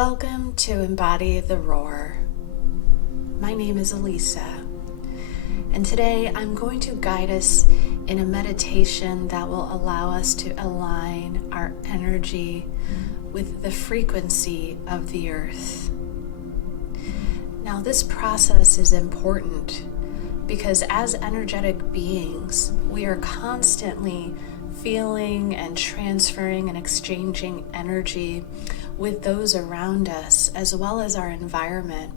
Welcome to Embody the Roar. My name is Elisa, and today I'm going to guide us in a meditation that will allow us to align our energy with the frequency of the earth. Now, this process is important because as energetic beings, we are constantly feeling and transferring and exchanging energy with those around us as well as our environment.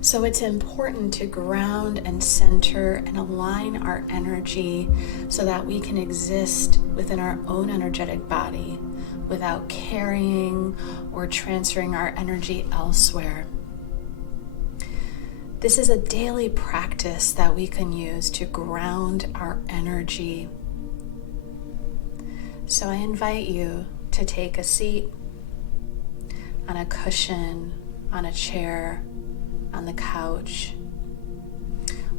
So it's important to ground and center and align our energy so that we can exist within our own energetic body without carrying or transferring our energy elsewhere. This is a daily practice that we can use to ground our energy. So I invite you to take a seat on a cushion, on a chair, on the couch,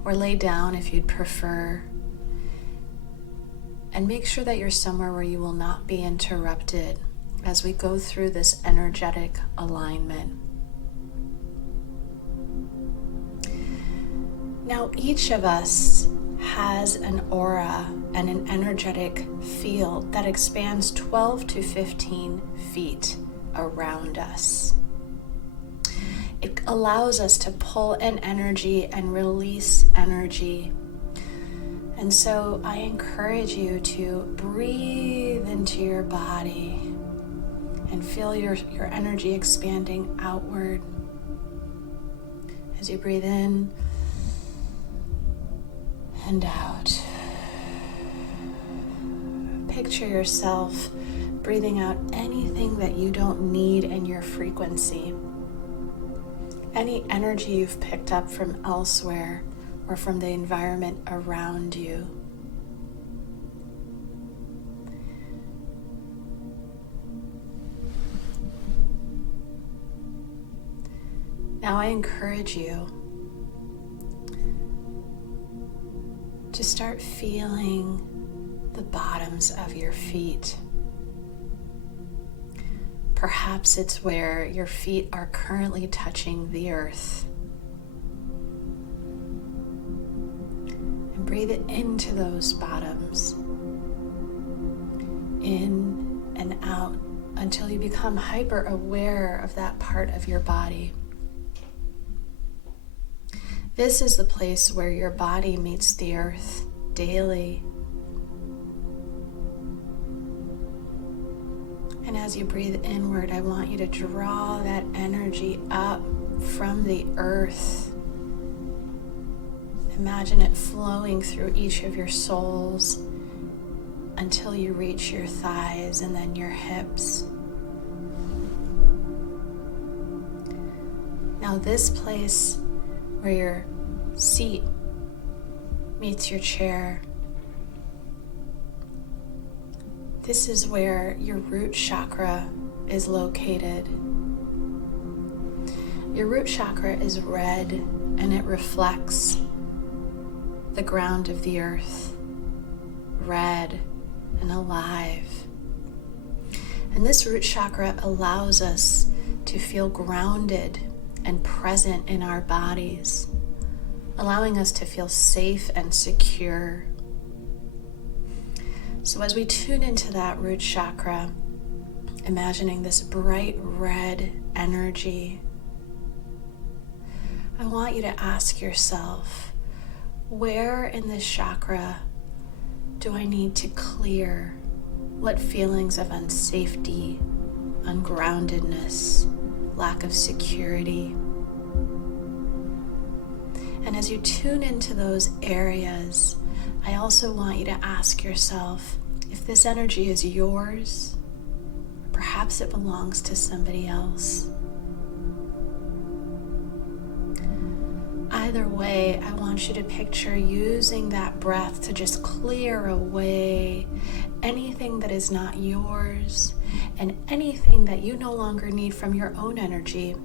or lay down if you'd prefer. And make sure that you're somewhere where you will not be interrupted as we go through this energetic alignment. Now, each of us has an aura and an energetic field that expands 12 to 15 feet around us. It allows us to pull in energy and release energy. And so I encourage you to breathe into your body and feel your energy expanding outward. As you breathe in and out, picture yourself breathing out anything that you don't need in your frequency. Any energy you've picked up from elsewhere or from the environment around you. Now I encourage you to start feeling the bottoms of your feet. Perhaps it's where your feet are currently touching the earth. And breathe it into those bottoms, in and out, until you become hyper aware of that part of your body. This is the place where your body meets the earth daily. And as you breathe inward, I want you to draw that energy up from the earth. Imagine it flowing through each of your soles until you reach your thighs and then your hips. Now this place where your seat meets your chair, this is where your root chakra is located. Your root chakra is red and it reflects the ground of the earth, red and alive. And this root chakra allows us to feel grounded and present in our bodies, allowing us to feel safe and secure. So as we tune into that root chakra, imagining this bright red energy, I want you to ask yourself, where in this chakra do I need to clear? What feelings of unsafety, ungroundedness, lack of security? And as you tune into those areas, I also want you to ask yourself if this energy is yours, perhaps it belongs to somebody else. Either way, I want you to picture using that breath to just clear away anything that is not yours and anything that you no longer need from your own energy.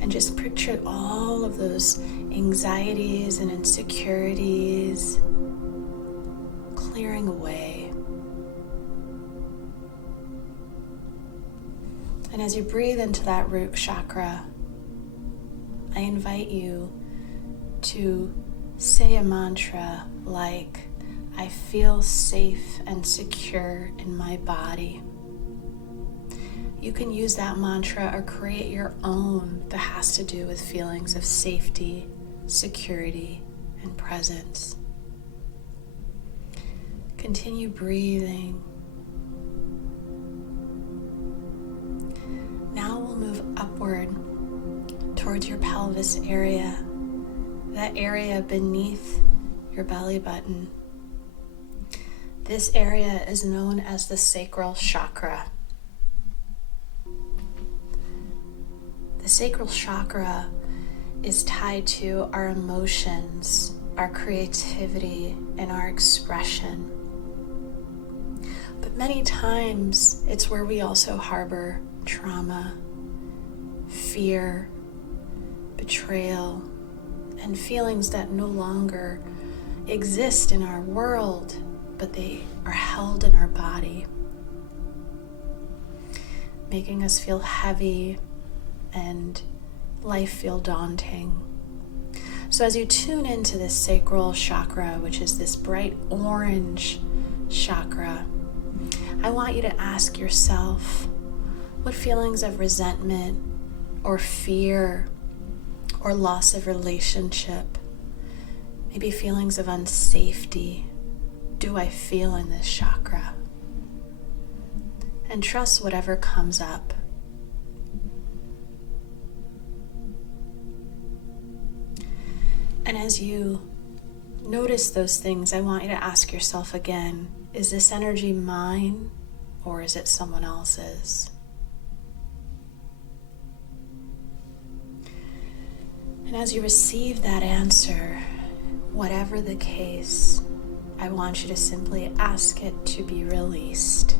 And just picture all of those anxieties and insecurities clearing away. And as you breathe into that root chakra, I invite you to say a mantra like, I feel safe and secure in my body. You can use that mantra or create your own that has to do with feelings of safety, security, and presence. Continue breathing. Now we'll move upward towards your pelvis area, that area beneath your belly button. This area is known as the sacral chakra. The sacral chakra is tied to our emotions, our creativity, and our expression. But many times it's where we also harbor trauma, fear, betrayal, and feelings that no longer exist in our world, but they are held in our body, making us feel heavy and life feel daunting. So as you tune into this sacral chakra, which is this bright orange chakra, I want you to ask yourself, what feelings of resentment or fear or loss of relationship, maybe feelings of unsafety, do I feel in this chakra? And trust whatever comes up. And as you notice those things, I want you to ask yourself again, is this energy mine or is it someone else's? And as you receive that answer, whatever the case, I want you to simply ask it to be released.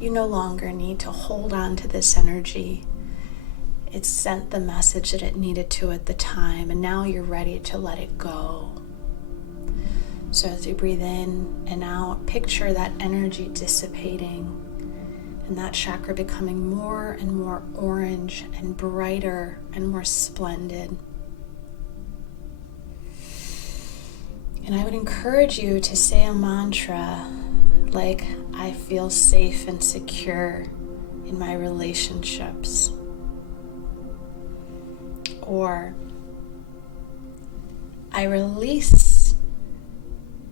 You no longer need to hold on to this energy. It sent the message that it needed to at the time, and now you're ready to let it go. So as you breathe in and out, picture that energy dissipating and that chakra becoming more and more orange and brighter and more splendid. And I would encourage you to say a mantra like, I feel safe and secure in my relationships. Or, I release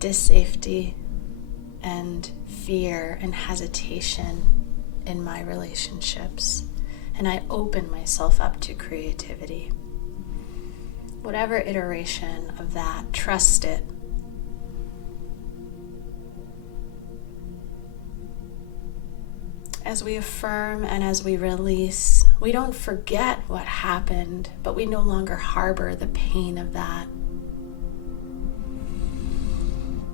dissafety and fear and hesitation in my relationships, and I open myself up to creativity. Whatever iteration of that, trust it. As we affirm and as we release, we don't forget what happened, but we no longer harbor the pain of that.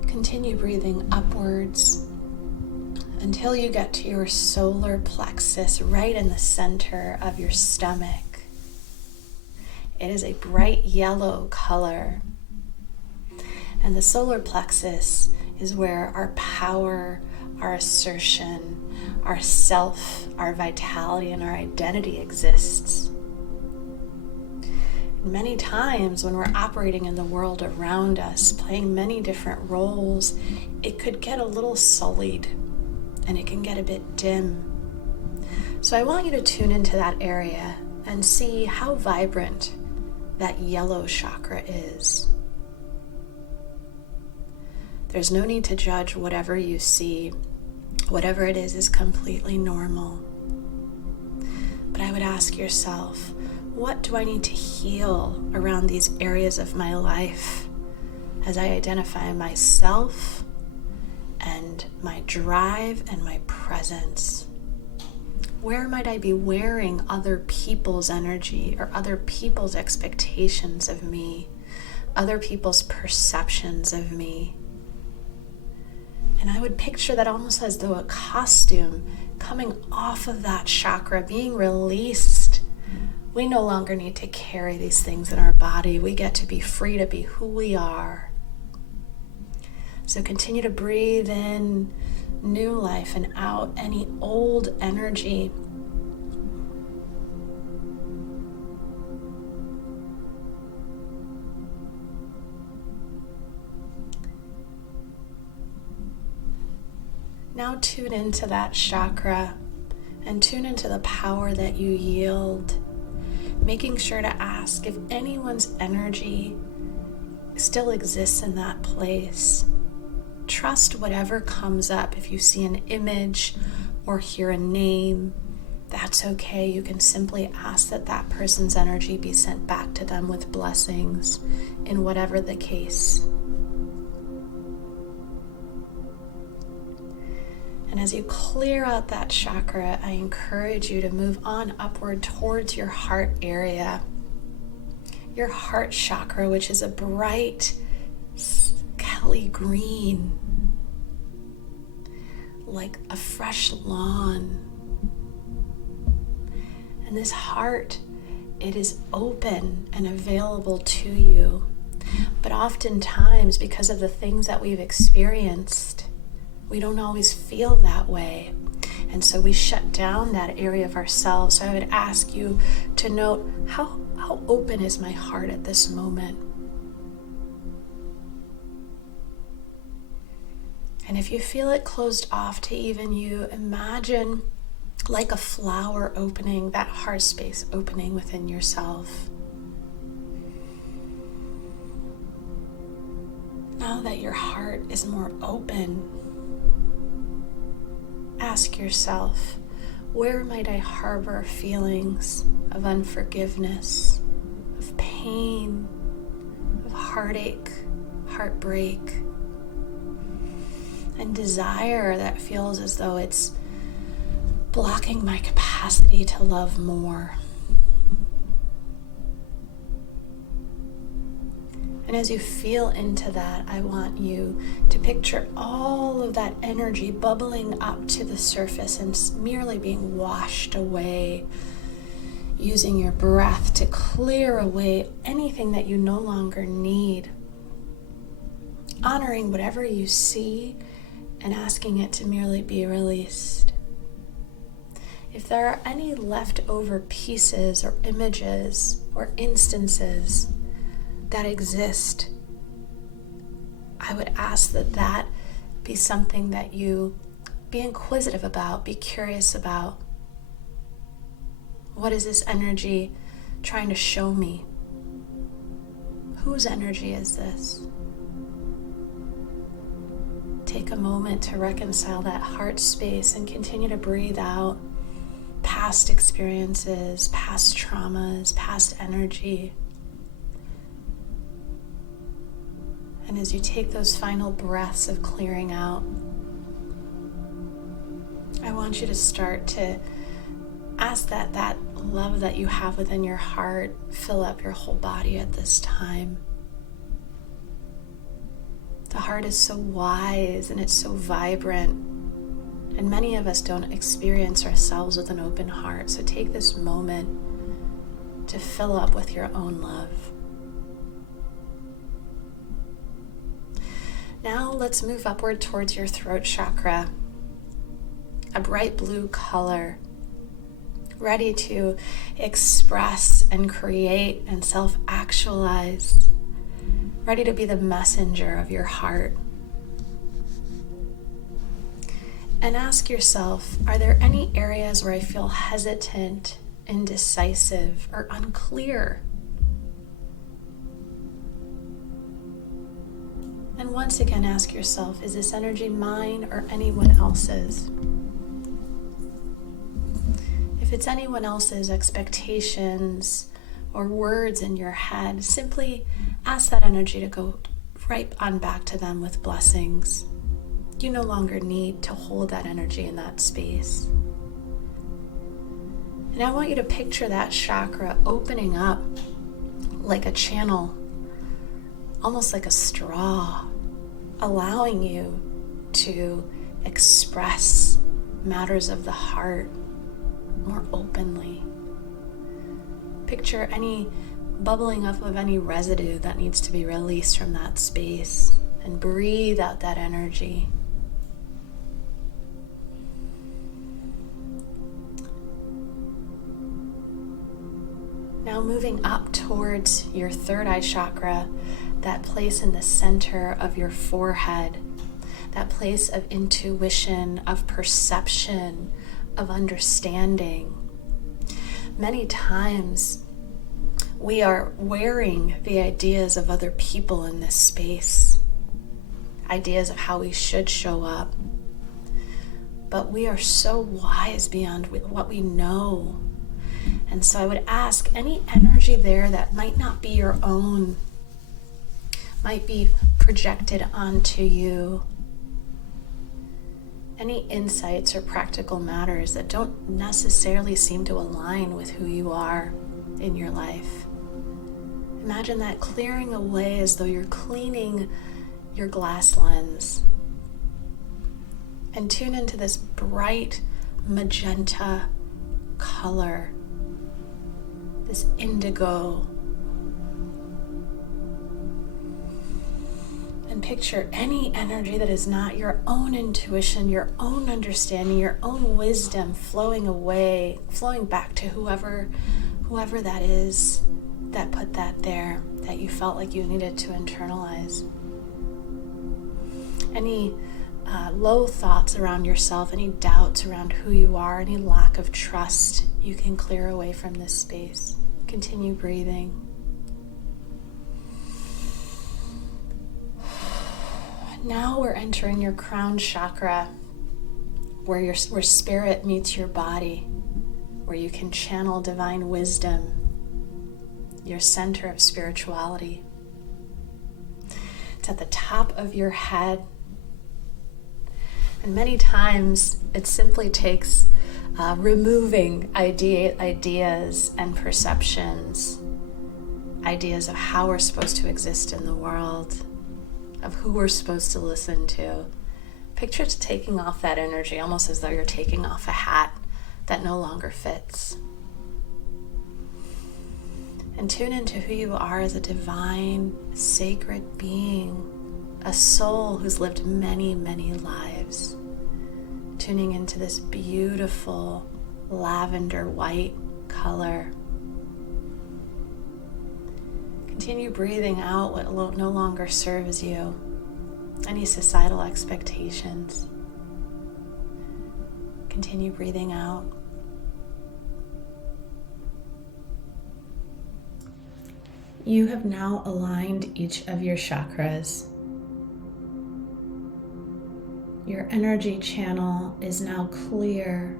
Continue breathing upwards until you get to your solar plexus, right in the center of your stomach. It is a bright yellow color. And the solar plexus is where our power, our assertion, our self, our vitality, and our identity exists. Many times when we're operating in the world around us, playing many different roles, it could get a little sullied and it can get a bit dim. So I want you to tune into that area and see how vibrant that yellow chakra is. There's no need to judge whatever you see. Whatever it is completely normal. But I would ask yourself, what do I need to heal around these areas of my life as I identify myself and my drive and my presence? Where might I be wearing other people's energy or other people's expectations of me, other people's perceptions of me? And I would picture that almost as though a costume coming off of that chakra, being released. We no longer need to carry these things in our body. We get to be free to be who we are. So continue to breathe in new life and out any old energy Now tune into that chakra and tune into the power that you yield, making sure to ask if anyone's energy still exists in that place. Trust whatever comes up. If you see an image or hear a name, that's okay. You can simply ask that that person's energy be sent back to them with blessings in whatever the case. And as you clear out that chakra, I encourage you to move on upward towards your heart area. Your heart chakra, which is a bright Kelly green, like a fresh lawn. And this heart, it is open and available to you. But oftentimes, because of the things that we've experienced, we don't always feel that way. And so we shut down that area of ourselves. So I would ask you to note, how open is my heart at this moment? And if you feel it closed off to even you, imagine like a flower opening, that heart space opening within yourself. Now that your heart is more open, ask yourself, where might I harbor feelings of unforgiveness, of pain, of heartache, heartbreak, and desire that feels as though it's blocking my capacity to love more? And as you feel into that, I want you to picture all of that energy bubbling up to the surface and merely being washed away, using your breath to clear away anything that you no longer need, honoring whatever you see and asking it to merely be released. If there are any leftover pieces or images or instances that exist, I would ask that that be something that you be inquisitive about, be curious about. What is this energy trying to show me? Whose energy is this? Take a moment to reconcile that heart space and continue to breathe out past experiences, past traumas, past energy. And as you take those final breaths of clearing out, I want you to start to ask that love that you have within your heart fill up your whole body at this time. The heart is so wise and it's so vibrant, and many of us don't experience ourselves with an open heart. So take this moment to fill up with your own love. Now let's move upward towards your throat chakra, a bright blue color, ready to express and create and self-actualize, ready to be the messenger of your heart. And ask yourself, are there any areas where I feel hesitant, indecisive, or unclear? And once again, ask yourself, is this energy mine or anyone else's? If it's anyone else's expectations or words in your head, simply ask that energy to go right on back to them with blessings. You no longer need to hold that energy in that space. And I want you to picture that chakra opening up like a channel, almost like a straw, allowing you to express matters of the heart more openly. Picture any bubbling up of any residue that needs to be released from that space, and breathe out that energy. Now moving up towards your third eye chakra, that place in the center of your forehead. that place of intuition, of perception, of understanding. Many times we are wearing the ideas of other people in this space, ideas of how we should show up. But we are so wise beyond what we know. And so I would ask, any energy there that might not be your own, might be projected onto you, any insights or practical matters that don't necessarily seem to align with who you are in your life. Imagine that clearing away as though you're cleaning your glass lens. And tune into this bright magenta color, this indigo. And picture any energy that is not your own intuition, your own understanding, your own wisdom flowing away, flowing back to whoever that is that put that there, that you felt like you needed to internalize. Any low thoughts around yourself, any doubts around who you are, any lack of trust, you can clear away from this space. Continue breathing. Now we're entering your crown chakra, where spirit meets your body, where you can channel divine wisdom, your center of spirituality. It's at the top of your head. And many times it simply takes removing ideas and perceptions, ideas of how we're supposed to exist in the world, of who we're supposed to listen to. Picture taking off that energy, almost as though you're taking off a hat that no longer fits. And tune into who you are as a divine, sacred being, a soul who's lived many, many lives. Tuning into this beautiful lavender white color. Continue breathing out what no longer serves you, any societal expectations. Continue breathing out. You have now aligned each of your chakras. Your energy channel is now clear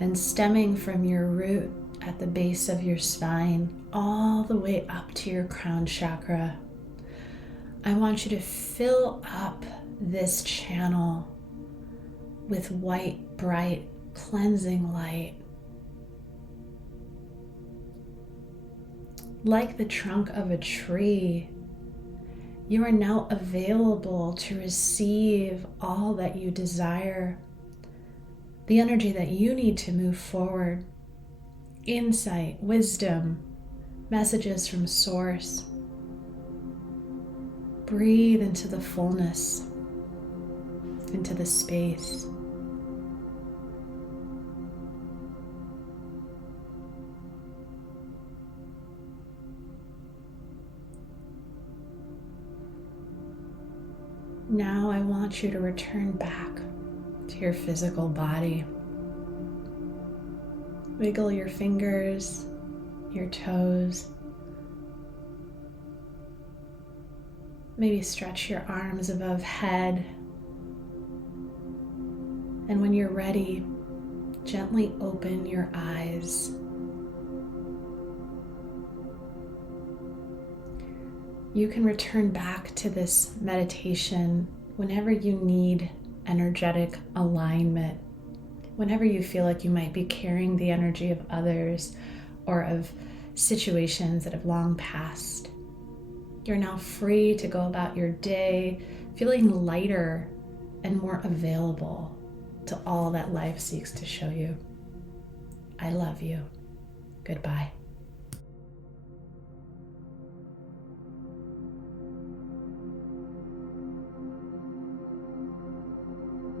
and stemming from your root at the base of your spine all the way up to your crown chakra. I want you to fill up this channel with white, bright, cleansing light. Like the trunk of a tree, you are now available to receive all that you desire, the energy that you need to move forward, insight, wisdom, messages from Source. Breathe into the fullness, into the space. Now I want you to return back to your physical body. Wiggle your fingers, your toes. Maybe stretch your arms above head. And when you're ready, gently open your eyes. You can return back to this meditation whenever you need energetic alignment, whenever you feel like you might be carrying the energy of others or of situations that have long passed. You're now free to go about your day feeling lighter and more available to all that life seeks to show you. I love you. Goodbye.